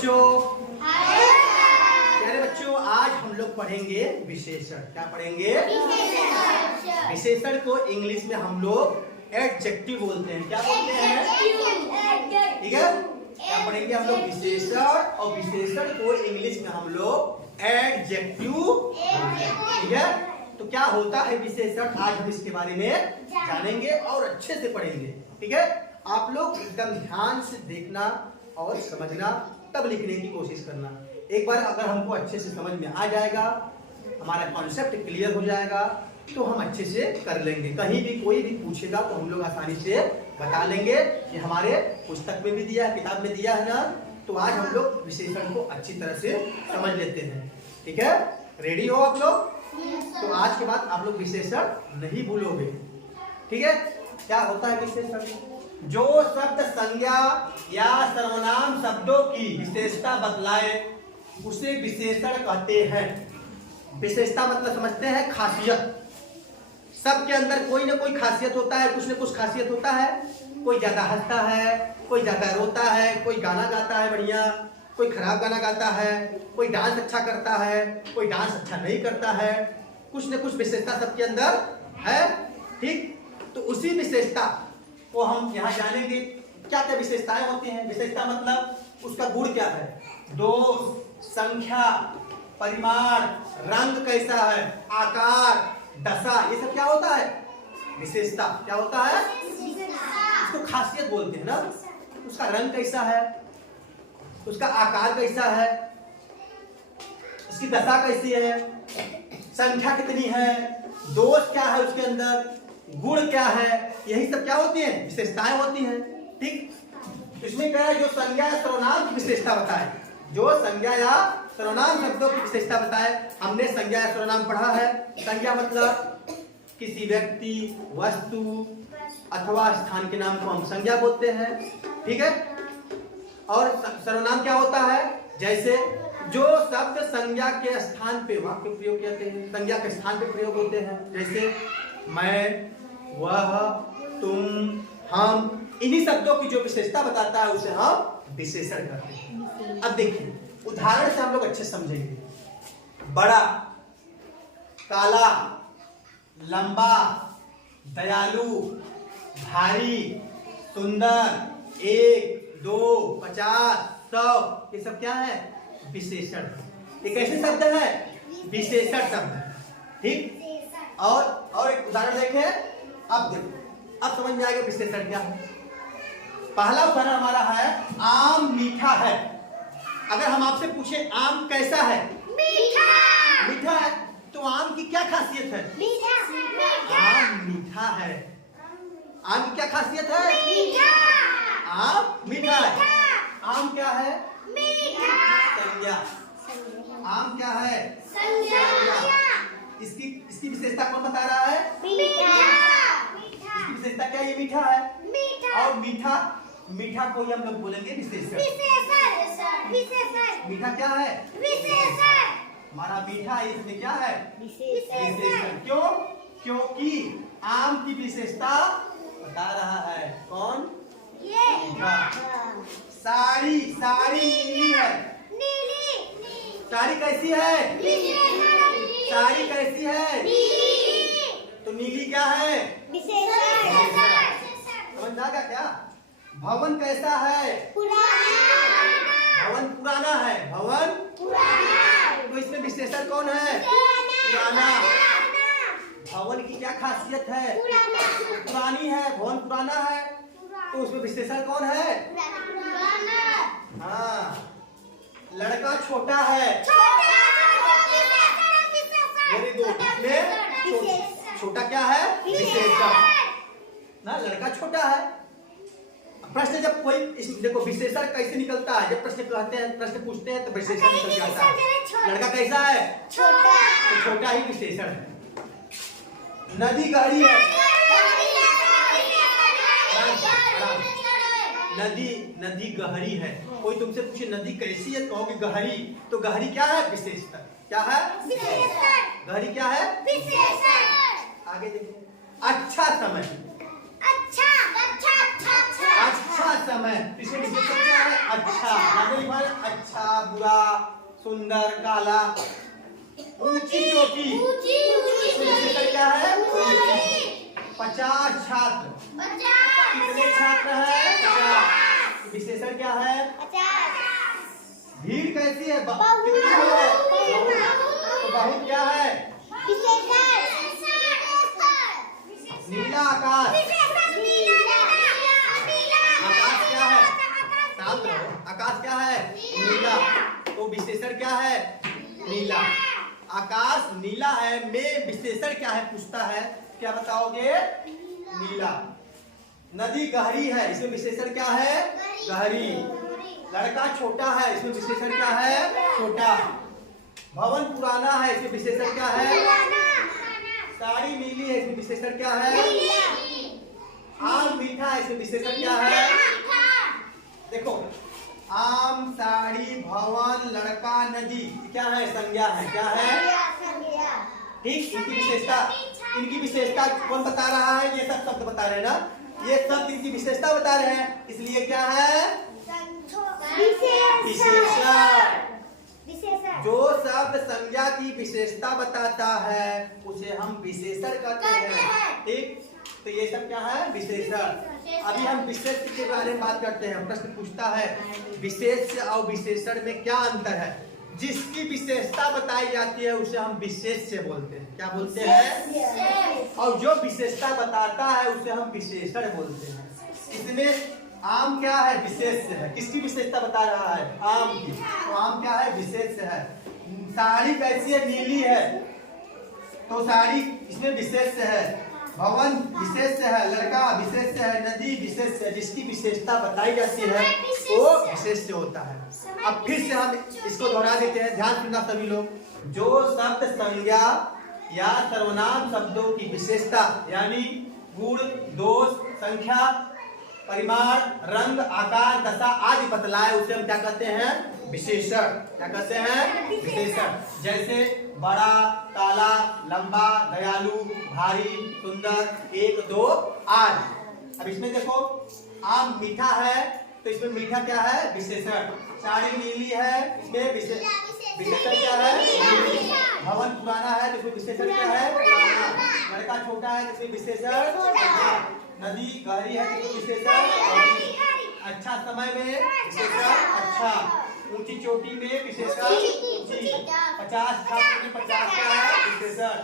बच्चों, प्यारे बच्चों, आज हम लोग पढ़ेंगे विशेषण। क्या पढ़ेंगे? विशेषण को इंग्लिश में हम लोग एडजेक्टिव बोलते हैं। क्या बोलते हैं? ठीक है, क्या पढ़ेंगे हम लोग? विशेषण। और विशेषण को इंग्लिश में हम लोग एडजेक्टिव बोलते हैं। ठीक है, तो क्या होता है विशेषण, आज हम इसके बारे में जानेंगे और अच्छे से पढ़ेंगे। ठीक है, आप लोग एकदम ध्यान से देखना और समझना, तब लिखने की कोशिश करना। एक बार अगर हमको अच्छे से समझ में आ जाएगा, हमारा कॉन्सेप्ट क्लियर हो जाएगा, तो हम अच्छे से कर लेंगे। कहीं भी कोई भी पूछेगा तो हम लोग आसानी से बता लेंगे। ये हमारे पुस्तक में भी दिया है, किताब में दिया है ना। तो आज हम लोग विशेषण को अच्छी तरह से समझ लेते हैं। ठीक है, रेडी हो आप लोग? तो आज के बाद आप लोग विशेषण नहीं भूलोगे। ठीक है, क्या होता है विशेषण? जो शब्द संज्ञा या सर्वनाम शब्दों की विशेषता बतलाए उसे विशेषण कहते हैं। विशेषता मतलब समझते हैं खासियत। सबके अंदर कोई ना कोई खासियत होता है, कुछ ना कुछ खासियत होता है। कोई ज्यादा हंसता है, कोई ज्यादा रोता है, कोई गाना गाता है बढ़िया, कोई खराब गाना गाता है, कोई डांस अच्छा करता है, कोई डांस अच्छा नहीं करता है। कुछ न कुछ विशेषता सबके अंदर है। ठीक, तो उसी विशेषता को हम यहाँ जानेंगे। क्या क्या विशेषताएं होती हैं? विशेषता मतलब उसका गुण क्या है? दोष, संख्या, परिमाण, रंग कैसा है, आकार, दशा, ये सब क्या होता है? विशेषता। क्या होता है? उसको खासियत बोलते हैं ना। उसका रंग कैसा है, उसका आकार कैसा है, उसकी दशा कैसी है, संख्या कितनी है, दोष क्या है उसके अंदर, गुण क्या है, यही सब क्या होती हैं? विशेषताएं होती हैं। ठीक, इसमें क्या है? जो संज्ञा या सर्वनाम की विशेषता बताए, जो संज्ञा या सर्वनाम शब्दों की विशेषता बताए। हमने संज्ञा या सर्वनाम पढ़ा है। संज्ञा मतलब किसी व्यक्ति, वस्तु अथवा स्थान के नाम को हम संज्ञा बोलते हैं। ठीक है, और सर्वनाम क्या होता है? जैसे जो शब्द संज्ञा के स्थान पे वाक्य प्रयोग करते हैं, संज्ञा के स्थान पे प्रयोग होते हैं। जैसे मैं, वह, तुम, हम, इन्हीं शब्दों की जो विशेषता बताता है उसे हम विशेषण कहते हैं। अब देखिए, उदाहरण से हम लोग अच्छे समझेंगे। बड़ा, काला, लंबा, दयालु, भारी, सुंदर, 1, 2, 50, 100, ये सब क्या है? विशेषण। ये कैसे शब्द है? विशेषण शब्द है। ठीक, और एक उदाहरण देखें। अब देखो, अब समझ में आएगा विशेषण क्या है। पहला उदाहरण हमारा है, आम मीठा है। अगर हम आपसे पूछे आम कैसा है? मीठा। मीठा है, तो आम की क्या खासियत है? मीठा। आम मीठा है। आम की क्या खासियत है? मीठा। आम मीठा है। आम क्या है? मीठा। संज्ञा। आम क्या है? संज्ञा। इसकी विशेषता कौन बता रहा है? मीठा। इसकी विशेषता क्या? ये मीठा है। मीठा। और मीठा को ही हम लोग बोलेंगे विशेषण। विशेषण। मीठा क्या है? विशेषण। हमारा मीठा है, इसमें क्या है? विशेषण। क्यों? क्योंकि आम की विशेषता बता रहा है। कौन? ये मीठा। साड़ी, साड़ी नीली है। नीली। साड़ी कैसी है? साड़ी कैसी है? नीली। तो नीली क्या है? विशेषण। समझ आ गया क्या? भवन कैसा है? पुराना। भवन पुराना है। भवन पुराना। तो इसमें विशेषण कौन है? पुराना। भवन की क्या खासियत है? पुरानी है। भवन पुराना है, तो उसमें विशेषण कौन है? पुराना। हाँ, लड़का छोटा है। Very good. इसमें छोटा क्या है? विशेषण ना, लड़का छोटा है। प्रश्न जब कोई देखो विशेषण कैसे निकलता है, जब प्रश्न कहते हैं, प्रश्न पूछते हैं तो विशेषण निकल जाता है। लड़का कैसा है? छोटा। तो छोटा ही विशेषण है। नदी गहरी है। नदी गहरी है। कोई तुमसे पूछे नदी कैसी है, कहोगे गहरी। तो गहरी क्या है? विशेषण। क्या है? विशेषण। गहरी क्या है? विशेषण। आगे देखिए, अच्छा समय। अच्छा समय, इसमें विशेषण क्या है? अच्छा। आगे लिखा है अच्छा, बुरा, सुंदर, काला। ऊंची चोटी, विशेषण क्या है? 50 छात्र, कितने छात्र हैं? 50। विशेषण क्या है? भीड़ कैसी है? कितनी है? तो बहुत क्या है? नीला आकाश, आकाश क्या है? शांत रहो। आकाश क्या है? नीला। तो विशेषण क्या है? नीला। आकाश नीला है, में विशेषण क्या है पूछता है, क्या बताओगे? नीला। नदी गहरी है, इसमें विशेषण क्या है? गहरी। लड़का छोटा है, इसमें विशेषण क्या है? छोटा। भवन पुराना है, इसमें विशेषण क्या है? साड़ी नीली है, इसमें विशेषण क्या है? आम मीठा है, इसमें विशेषण क्या है? देखो, आम, साड़ी, भवन, लड़का, नदी क्या है? संज्ञा है। क्या है? ठीक। इनकी विशेषता कौन बता रहा है? ये सब शब्द बता रहे हैं ना, ये शब्द इनकी विशेषता बता रहे हैं, इसलिए क्या है? विशेषण। जो शब्द संज्ञा की विशेषता बताता है उसे हम विशेषण कहते हैं। ठीक। तो ये सब क्या है? विशेषण। अभी हम विशेष के बारे में बात करते हैं। प्रश्न पूछता है विशेष और विशेषण में क्या अंतर है? जिसकी विशेषता बताई जाती है उसे हम विशेष्य बोलते हैं। क्या बोलते हैं? और जो विशेषता बताता है उसे हम विशेषण बोलते हैं। इसमें आम क्या है? विशेष्य है। किसकी विशेषता बता रहा है? आम की। तो आम क्या है? विशेष्य है। साड़ी कैसी है? नीली है, तो साड़ी इसमें विशेष्य है। भवन विशेष्य है, लड़का विशेष्य है, नदी विशेष्य है। जिसकी विशेषता बताई जाती है वो विशेष्य होता है। अब फिर से हम इसको दोहरा देते हैं, ध्यान सुनना सभी लोग। जो शब्द संज्ञा या सर्वनाम शब्दों की विशेषता यानी गुण, दोष, संख्या, परिमाण, रंग, आकार, दशा आदि बतलाए उसे हम क्या कहते हैं? विशेषण। क्या कहते हैं? विशेषण। जैसे बड़ा, काला, लंबा, दयालु, भारी, सुंदर, 1, 2 आदि। अब इसमें देखो, आम मीठा है तो इसमें मीठा क्या है? विशेषण। साड़ी नीली है, इसमें विशेषण क्या है? भवन पुराना है तो इसमें विशेषण क्या है? पुराना। लड़का छोटा है तो इसमें विशेषण छोटा। नदी गहरी है तो विशेषण गहरी। अच्छा समय में विशेषण अच्छा। ऊंची चोटी में विशेषण ऊंची। 50 छात्र में 50 क्या है? विशेषण।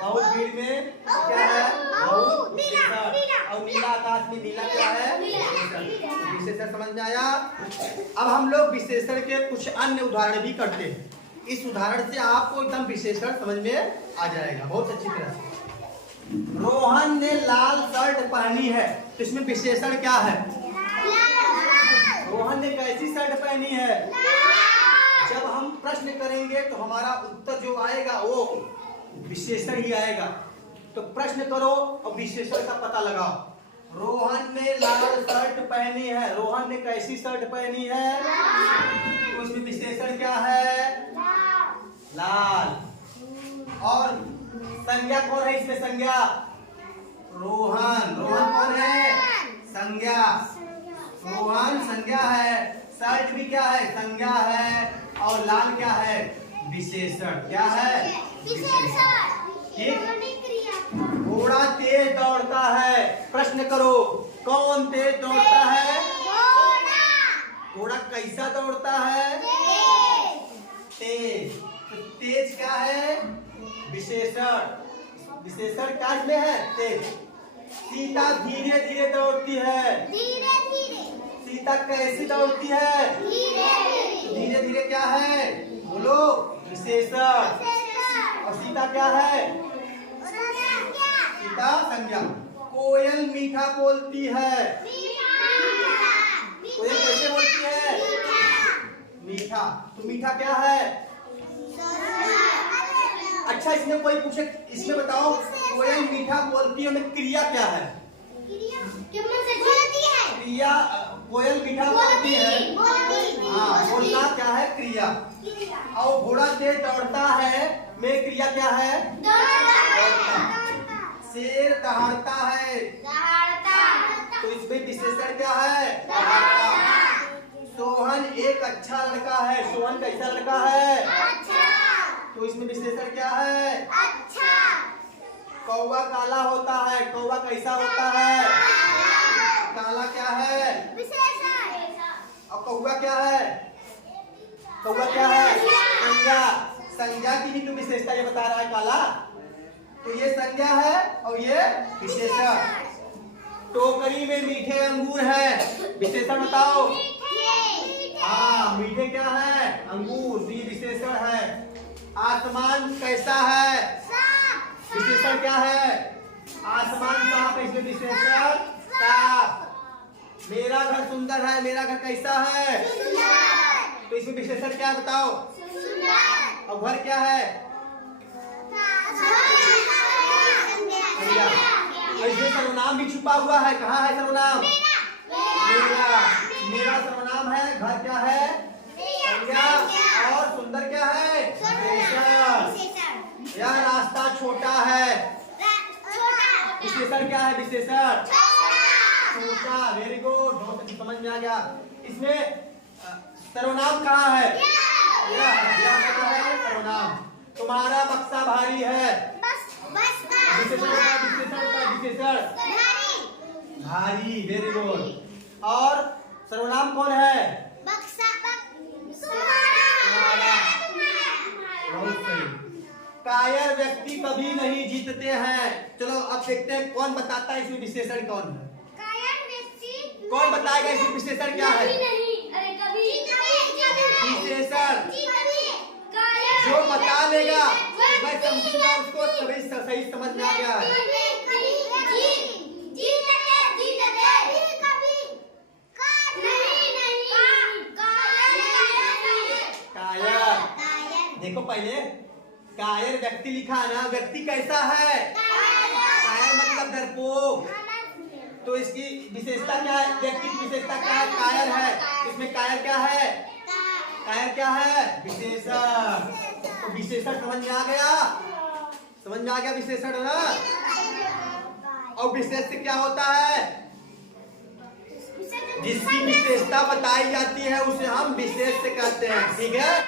बहुत भीड़ में क्या है? बहुत विशेषण। और नीला आकाश में नीला क्या है? विशेषण। समझ में आया? अब हम लोग विशेषण के कुछ अन्य उदाहरण भी करते हैं। इस उदाहरण से आपको एकदम विशेषण समझ में आ जाएगा बहुत अच्छी तरह से। रोहन ने लाल शर्ट पहनी है तो इसमें विशेषण क्या है? रोहन ने कैसी शर्ट पहनी है? जब हम प्रश्न करेंगे तो हमारा उत्तर जो आएगा वो विशेषण ही आएगा। तो प्रश्न करो और विशेषण का पता लगाओ। रोहन ने लाल शर्ट पहनी है, रोहन ने कैसी शर्ट पहनी है? तो उसमें विशेषण क्या है? लाल। और संज्ञा कौन है इसमें? संज्ञा रोहन। रोहन कौन है? संज्ञा। रोहन संज्ञा है, शर्ट भी क्या है? संज्ञा है। और लाल क्या है? विशेषण। क्या है? विशेषण। घोड़ा तेज दौड़ता है, प्रश्न करो कौन तेज दौड़ता है? घोड़ा कैसा दौड़ता है? तेज। तो तेज क्या है? विशेषण। विशेषण काज में है तेज। सीता धीरे धीरे दौड़ती है, सीता कैसी दौड़ती है? धीरे धीरे क्या है? बोलो। विशेषण। और सीता क्या है? सीता संज्ञा। कोयल मीठा बोलती है, कोयल कैसे बोलती है? मीठा। तो मीठा क्या है? अच्छा इसमें कोई पूछे, इसमें बताओ कोयल मीठा बोलती है में क्रिया क्या है? क्रिया कोयल मीठा बोलती है। हाँ, बोलना क्या है? क्रिया। और घोड़ा तेज दौड़ता है में क्रिया क्या है? दौड़ता। शेर दहाड़ता है, तो इसमें विशेषण क्या है? पढ़ाता। सोहन एक अच्छा लड़का है। सोहन कैसा लड़का है? अच्छा। तो इसमें विशेषण क्या है? अच्छा। कौवा काला होता है। कौवा कैसा होता है? काला क्या है? विशेषण। और कौवा क्या है? कौवा क्या है? संज्ञा। संज्ञा की ही तो विशेषता ये बता रहा है काला। तो ये संज्ञा है और ये विशेषण। टोकरी में मीठे अंगूर है। विशेषण बताओ। हाँ, मीठे क्या है? अंगूर। तो ये विशेषण है। आसमान कैसा है? विशेषण क्या है? आसमान साफ है। इसमें विशेषण साफ। मेरा घर सुंदर है। मेरा घर कैसा है? तो इसमें विशेषण क्या बताओ? और घर क्या है? इसमें सर्वनाम भी छुपा हुआ है। कहाँ है सर्वनाम? मेरा। मेरा सर्वनाम है। घर क्या है? संज्ञा। और सुंदर क्या है? विशेषण। यह रास्ता छोटा है। विशेषण क्या है? विशेषण छोटा। वेरी गुड, बहुत अच्छी समझ में आ गया। इसमें सर्वनाम कहाँ है? यह है सर्वनाम। तुम्हारा बक्सा भारी है। विशेषण भारी। Very good. और सर्वनाम कौन है? बहुत सही। कायर व्यक्ति कभी नहीं जीतते हैं। चलो अब देखते हैं कौन बताता है इसमें विशेषण कौन है। कौन बताएगा इसमें विशेषण क्या है? विशेषण जो बता लेगा मैं समझूंगा उसको सही सही समझ में आ गया है। कायर। देखो पहले कायर व्यक्ति लिखा है ना। व्यक्ति कैसा है? कायर मतलब डरपोक। तो इसकी विशेषता क्या है? व्यक्ति की विशेषता क्या है? कायर है। इसमें कायर क्या है? कायर क्या है? विशेषण। तो विशेषण समझ में आ गया? समझ में आ गया विशेषण ना? और विशेष से क्या होता है? जिसकी विशेषता बताई जाती है उसे हम विशेष से कहते हैं। ठीक है।